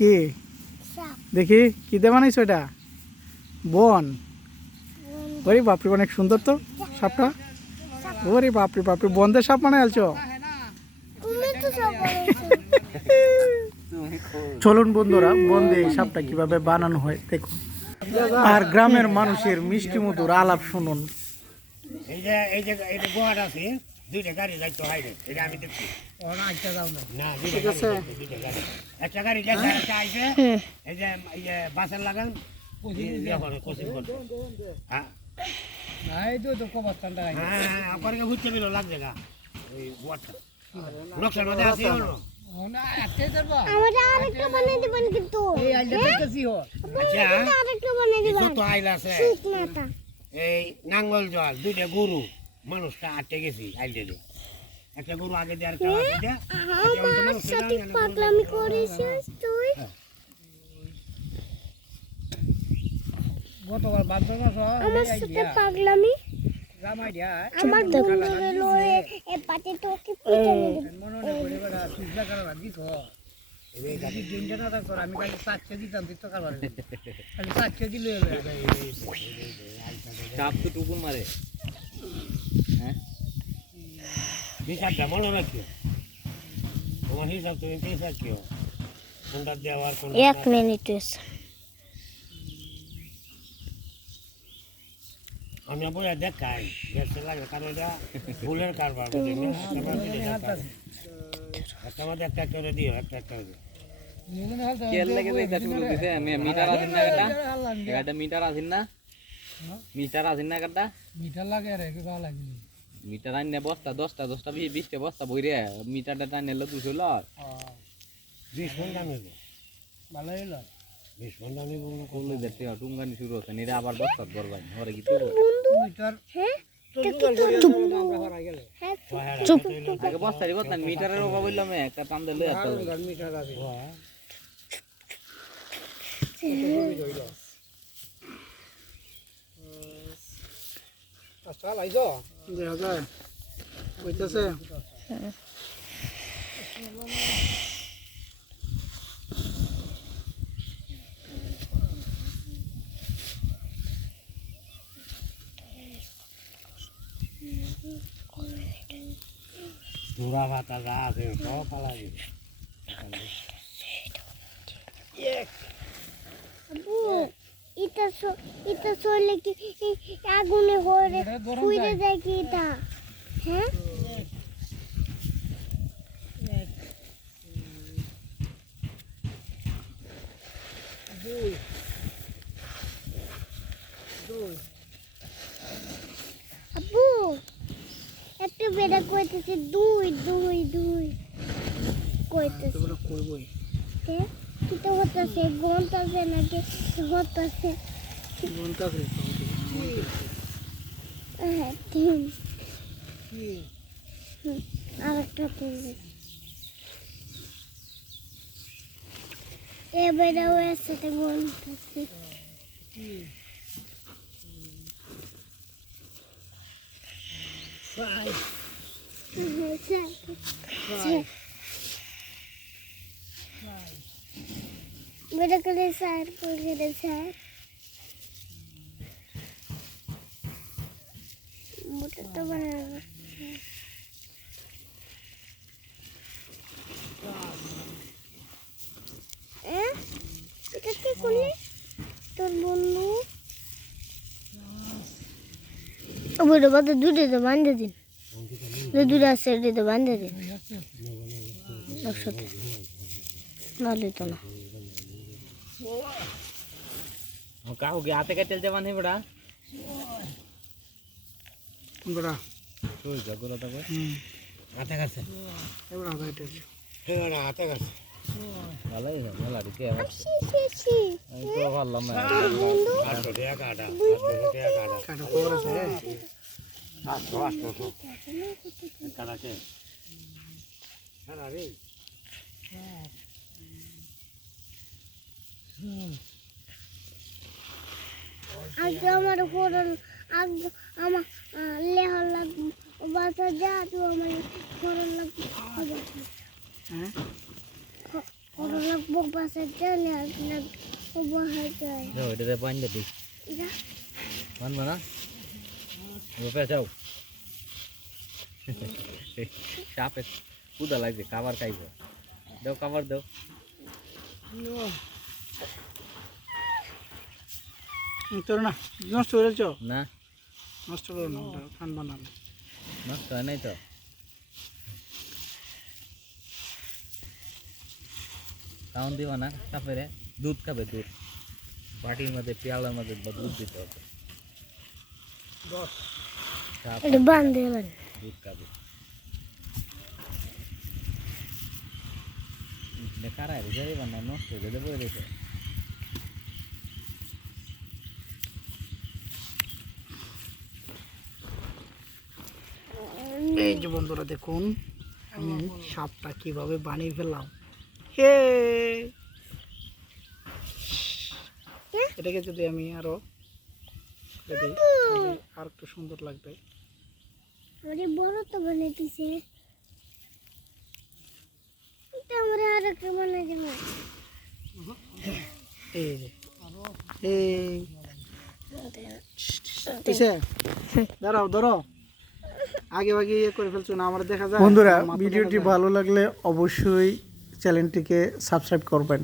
কি দেখি কি দিয়ে বানাইছো এটা? বন। ওরে বাপরে, অনেক সুন্দর তো সাপটা। ওরে বাপরে বাপরে, বন্ধের সাপ বানাই আলছো। চলুন বন্ধুরা, বন্ধে এই সাপটা কিভাবে বানানো হয় দেখুন, আর গ্রামের মানুষের মিষ্টি মধুর আলাপ শুনুন। এই যে গোয়াটা আছে, দুইটা গাড়ি যাইতো হাইরে, এটা আমি দেখছি। না, ঠিক আছে। একটা গাড়ি গেছে, একটা আইছে, এই যে বাসের লাগান কোচিং করছে। হ্যাঁ আপনাকে ঘুরতে পেলো লাগছে না ওই গোয়াটা নকশার মধ্যে আছে হলো। এই নাঙ্গল জল দুইটা গরু মানুষটা আটকে গেছি আইলে একটা গরু আগে দেওয়ার গতবার ভাদ্র মাস পাগলামি আমার আমি খালি 4 দিতাম খালি 4 দিলে চাপ তো টুকুন মারে। হ্যাঁ হিসাবটা মনে রাখিও, তোমার হিসাব তুমি পেয়ে রাখিও কোনটা দেওয়ার কোন 1 মিনিট। আমি বলে দেখাই বেশি লাগে, কারণ এটা ফুলের কারবার আমাদের একটা করে দিও, একটা করে দিও। কেল লাগে এটা শুরু দিছে মিটার আছেন না কাটা, এটা মিটার আছেন না, মিটার আছেন না কাটা, মিঠার লাগে রে, কি ভালো লাগে। মিটার আইনে বস্তা 10টা 20টা বস্তা বইরে মিটারটা টানেলে 200 লয়। 20 ঘন্টা নেব ভালোই হলো। 20 ঘন্টা নেব কোলে দেখতে টুঙ্গানি শুরু হচ্ছে এটা আবার বস্তা করবাই হরে কি তো মিটার হ্যাঁ চুপ আগে বস্তা দিব না মিটারের অভাব হইলো আমি একটা টান দিলে একটা মিটার আছে। আচ্ছা লাইছো দেখা যায় কইতাছে। পুরা ভাতা যা আছে সব পালা দিবে। এটা চলে কি আগুনে হরে ফুইরে যায় কি এটা? হ্যাঁ আব্বু একটা বেড়া কইতেছে 2 কইতেছে কইবই হ্যাঁ কিটা হতাছে গন্তাছে নাকি হতাছে? বলতাছে হ্যাঁ তিন আরেকটা তিন এবারেও একসাথে গন্তাছে। বেটা করে স্যার করে স্যার মোটরটা বানাবো। এটা কি করলি তোর বন্ধু? ওটা বাদে দুটো তো বান্ধে দিন, দুটো আছে তো বান্ধে দিন একসাথে, নাহলে তো না। কাউ গে হাতে কাটল দেবান হে বড়া বড়া ওই জাগরা তবে হাতে কাছে এবার আদা এটা হ্যাঁ হাতে কাছে ভালোই না মেলা দিকে সি আমি তো ভাবলাম না বন্ধু 800 টাকা কাটা 800 টাকা কাটা কাটা খবর আছে। 800 কাটাছে হ্যাঁ রে আগে আমার ফোরন আগে আমার লেহার লাগবে বাসা যা তো আমার ফোরন লাগবে। হ্যাঁ ওরা লাগবো বাসে চলে আসলে বসে যায় যাও এটাতে পানি দিই মানবা না রূপে যাও সাপে কুদা লাগছে খাবার খাইব দাও খাবার দাও তোর না নষ্ট করেছ না নষ্ট করো না খান বানালে নষ্ট হয় নাই তো কাউন দিবা না সাপেরে দুধ খাবে দুধ বাটির মধ্যে পেয়ালার মধ্যে দুধ দিতে হবে সাপ এটা বান্ধে দুধ খাবে বেকার আর যাই বানা নষ্ট হয়ে যাবে রেখে এই যে বন্ধুরা দেখুন আমি সাপটা কিভাবে বানিয়ে ফেললাম হে এটাকে যদি আমি আরো আর একটু সুন্দর লাগবে ওরে বড় তো বানাইতেছে এটা আমরা আর একটু বানাই দেব এই যে এই কিসে দাঁড়াও ধরো আগে আগে ইয়ে করে ফেলছো না আমার দেখা যায় বন্ধুরা ভিডিওটি ভালো লাগলে অবশ্যই চ্যানেলটিকে সাবস্ক্রাইব করবেন